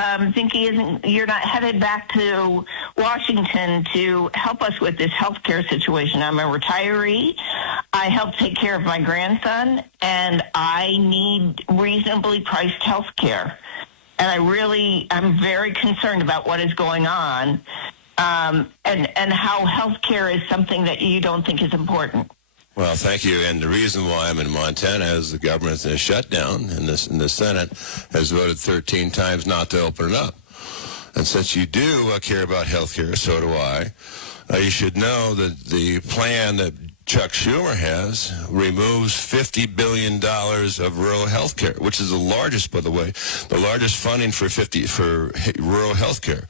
Zinke, you're not headed back to Washington to help us with this healthcare situation. I'm a retiree. I help take care of my grandson, and I need reasonably priced healthcare. And I'm very concerned about what is going on, and how healthcare is something that you don't think is important. Well, thank you. And the reason why I'm in Montana is the government's in a shutdown, and the Senate has voted 13 times not to open it up. And since you do care about health care, so do I, you should know that the plan that Chuck Schumer has removes $50 billion of rural health care, which is the largest, by the way, the largest funding for rural health care.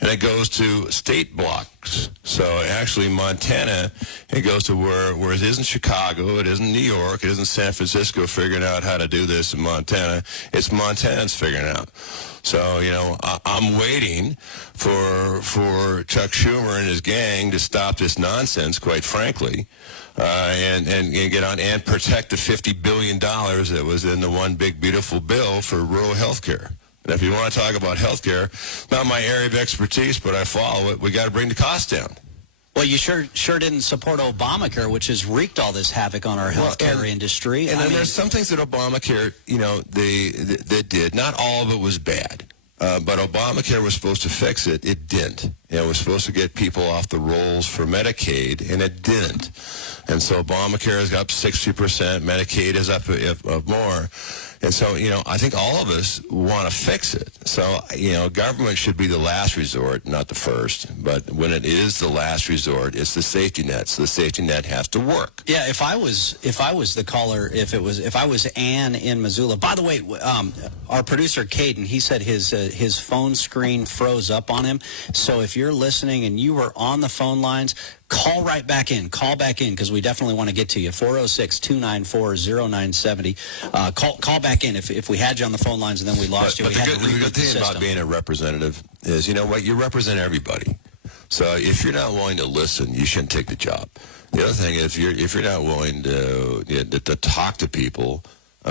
And it goes to state blocks. So actually Montana, it goes to where it isn't Chicago, it isn't New York, it isn't San Francisco figuring out how to do this in Montana. It's Montanans figuring it out. So, I'm waiting for Chuck Schumer and his gang to stop this nonsense, quite frankly, and get on and protect the $50 billion that was in the one big beautiful bill for rural health care. And if you want to talk about health care, not my area of expertise, but I follow it, we got to bring the cost down. Well, you sure didn't support Obamacare, which has wreaked all this havoc on our healthcare industry. And then there's some things that Obamacare, they did. Not all of it was bad. But Obamacare was supposed to fix it. It didn't. It was supposed to get people off the rolls for Medicaid, and it didn't. And so Obamacare is up 60%. Medicaid is up more. And so, I think all of us want to fix it. So, government should be the last resort, not the first. But when it is the last resort, it's the safety net. So the safety net has to work. Yeah, if I was the caller, if I was Ann in Missoula. By the way, our producer Caden, he said his phone screen froze up on him. So if you're listening and you were on the phone lines, call right back in. Call back in, because we definitely want to get to you. 406-294-0970. Call back in if we had you on the phone lines and then we lost you. But the good thing about being a representative is, you represent everybody. So if you're not willing to listen, you shouldn't take the job. The other thing is, if you're not willing to talk to people,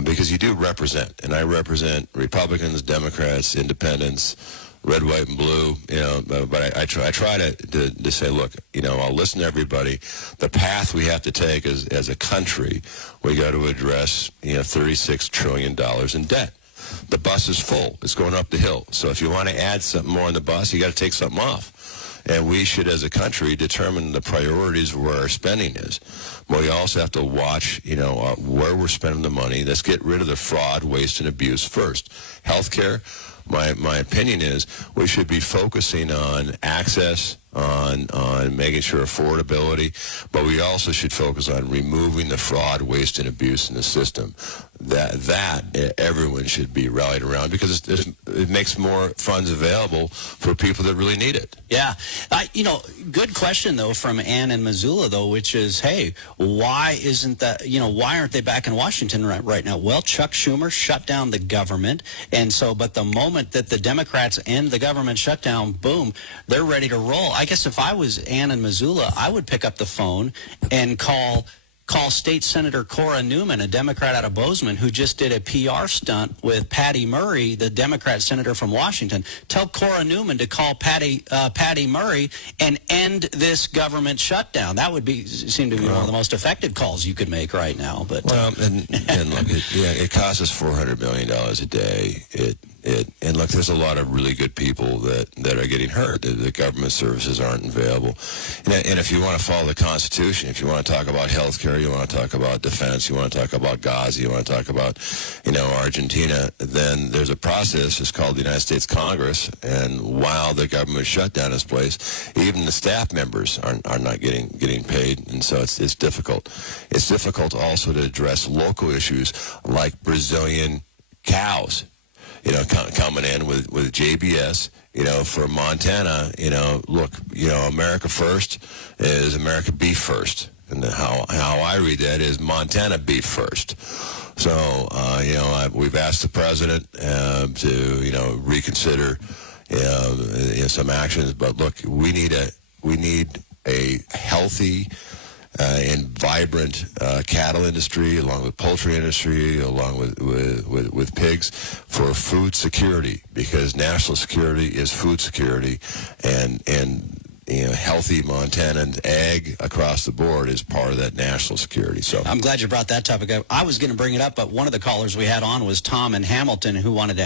because you do represent, and I represent Republicans, Democrats, Independents, red, white, and blue, but I try to say, look, I'll listen to everybody. The path we have to take as a country, we got to address, $36 trillion in debt. The bus is full. It's going up the hill. So if you want to add something more on the bus, you got to take something off. And we should, as a country, determine the priorities where our spending is. But we also have to watch, where we're spending the money. Let's get rid of the fraud, waste, and abuse first. Healthcare. My opinion is we should be focusing on access, on making sure affordability, but we also should focus on removing the fraud, waste, and abuse in the system. That everyone should be rallied around, because it makes more funds available for people that really need it. Yeah. Good question, though, from Ann in Missoula, though, which is, hey, why isn't that, why aren't they back in Washington right now? Well, Chuck Schumer shut down the government, and so, but the moment that the Democrats end the government shutdown, boom, they're ready to roll. I guess if I was Ann in Missoula, I would pick up the phone and call State Senator Cora Newman, a Democrat out of Bozeman, who just did a PR stunt with Patty Murray, the Democrat senator from Washington. Tell Cora Newman to call Patty Murray and end this government shutdown. That would seem to be one of the most effective calls you could make right now. But and look, it costs us $400 million a day. And look, there's a lot of really good people that are getting hurt. The government services aren't available. And if you want to follow the Constitution, if you want to talk about health care, you want to talk about defense, you want to talk about Gaza, you want to talk about, Argentina, then there's a process. It's called the United States Congress. And while the government shutdown is placed, even the staff members are not getting paid. And so it's difficult. It's difficult also to address local issues like Brazilian cows. Coming in with JBS, for Montana, look, America first is America beef first. And how I read that is Montana beef first. So, we've asked the president to, reconsider, some actions. But look, we need a healthy and vibrant cattle industry, along with poultry industry, along with pigs, for food security, because national security is food security, and healthy Montanan ag across the board is part of that national security. So I'm glad you brought that topic up. I was going to bring it up, but one of the callers we had on was Tom in Hamilton, who wanted to